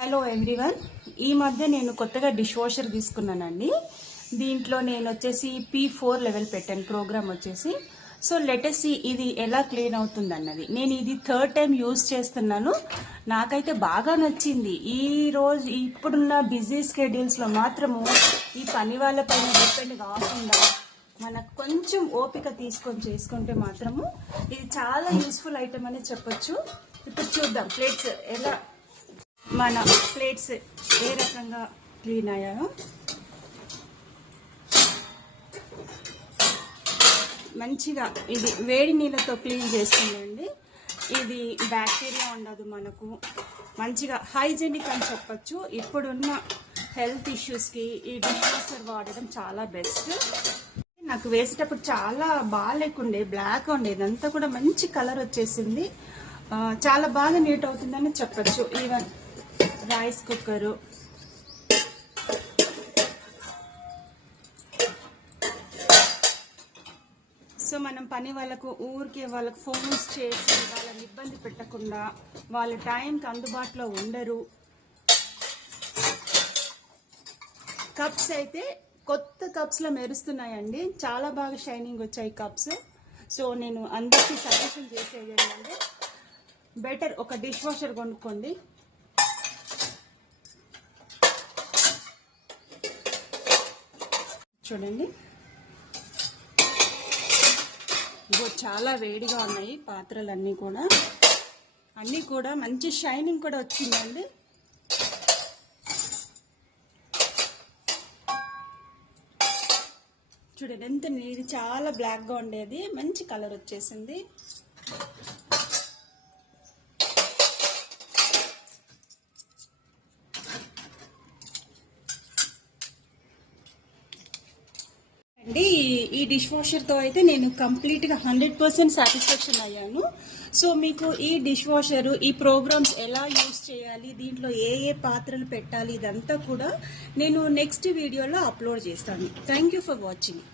Hello everyone, ఈ మధ్య నేను కొత్తగా డిష్ వాషర్ తీసుకున్నానండి. దీంట్లో నేను వచ్చేసి P4 లెవెల్ పెట్టాను ప్రోగ్రామ్ వచ్చేసి. సో లెటెస్ట్ ఇది ఎలా క్లీన్ అవుతుంది అన్నది. నేను ఇది థర్డ్ టైం యూజ్ చేస్తున్నాను. నాకైతే బాగా నచ్చింది. ఇప్పుడున్న బిజీ స్కెడ్యూల్స్లో మాత్రము ఈ పని వాళ్ళపైన డిపెండ్ కాకుండా మనకు కొంచెం ఓపిక తీసుకొని చేసుకుంటే మాత్రము ఇది చాలా యూస్ఫుల్ ఐటమ్ అని చెప్పొచ్చు. ఇప్పుడు చూద్దాం ప్లేట్స్ ఎలా మన ప్లేట్స్ ఏ రకంగా క్లీన్ అయ్యాయో. మంచిగా ఇది వేడి నీళ్ళతో క్లీన్ చేస్తుందండి. ఇది బ్యాక్టీరియా ఉండదు, మనకు మంచిగా హైజెనిక్ అని చెప్పచ్చు. ఇప్పుడున్న హెల్త్ ఇష్యూస్కి ఈ డిష్ వాషర్ వాడడం చాలా బెస్ట్. నాకు వేసేటప్పుడు చాలా బాగాలేకుండే, బ్లాక్ ఉండేది, అంతా కూడా మంచి కలర్ వచ్చేసింది. చాలా బాగా నీట్ అవుతుందని చెప్పచ్చు. ఈవెన్ రైస్ కుక్కరు, సో మనం పని వాళ్ళకు ఫోన్స్ చేసి వాళ్ళని ఇబ్బంది పెట్టకుండా, వాళ్ళ టైంకి అందుబాటులో ఉండరు. కప్స్ అయితే కొత్త కప్స్లో మెరుస్తున్నాయండి, చాలా బాగా షైనింగ్ వచ్చాయి కప్స్. సో నేను అందరికీ సజెషన్ చేసేది ఏంటంటే బెటర్ ఒక డిష్ వాషర్ కొనుక్కోండి. చూడండి, చాలా వేడిగా ఉన్నాయి పాత్రలన్నీ కూడా, అన్నీ కూడా మంచి షైనింగ్ కూడా వచ్చిందండి. చూడండి ఎంత ఇది చాలా బ్లాక్గా ఉండేది, మంచి కలర్ వచ్చేసింది. ఈ డిష్ వాషర్తో అయితే నేను కంప్లీట్గా 100% సాటిస్ఫాక్షన్ అయ్యాను. సో మీకు ఈ డిష్ వాషర్, ఈ ప్రోగ్రామ్స్ ఎలా యూజ్ చేయాలి, దీంట్లో ఏ పాత్రలు పెట్టాలి, ఇదంతా కూడా నేను నెక్స్ట్ వీడియోలో అప్లోడ్ చేస్తాను. Thank you for watching.